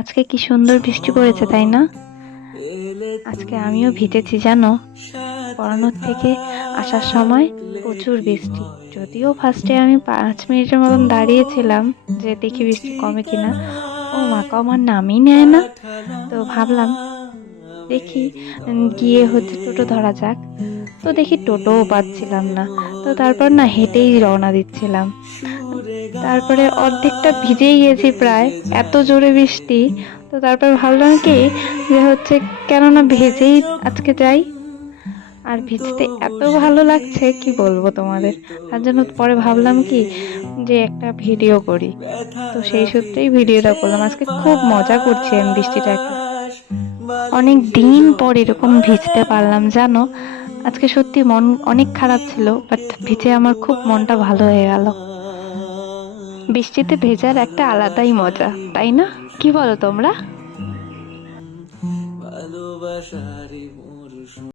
আজকে কি সুন্দর বৃষ্টি পড়েছে, তাই না? আজকে আমিও ভিজেছি জানো। পড়ানোর থেকে আসার সময় প্রচুর বৃষ্টি। যদিও ফার্স্টে আমি 5 মিনিটের মতন দাঁড়িয়েছিলাম যে দেখি বৃষ্টি কমে কিনা। ও মা, কমার নামই নেয় না। তো ভাবলাম দেখি গিয়ে টোটো ধরা যাক। তো দেখি টোটোও পাচ্ছিলাম না। তো তারপর না হেঁটেই রওনা দিচ্ছিলাম। তারপরে অর্ধেকটা ভিজেই গেছি প্রায়, এত জোরে বৃষ্টি। তো তারপর ভাবলাম কি যে কেননা ভেজেই আজকে যাই। আর ভিজতে এত ভালো লাগছে কি বলবো তোমাদের। তার জন্য পরে ভাবলাম কি যে একটা ভিডিও করি। তো সেই সূত্রেই ভিডিওটা করলাম। আজকে খুব মজা করছি আমি বৃষ্টিটাকে। অনেক দিন পর এরকম ভিজতে পারলাম জানো। আজকে সত্যি মন অনেক খারাপ ছিল, বাট ভিজে আমার খুব মনটা ভালো হয়ে গেল। বৃষ্টিতে ভেজার একটা আলাদাই মজা, তাই না? কি বলো তোমরা? ভালোবাসারি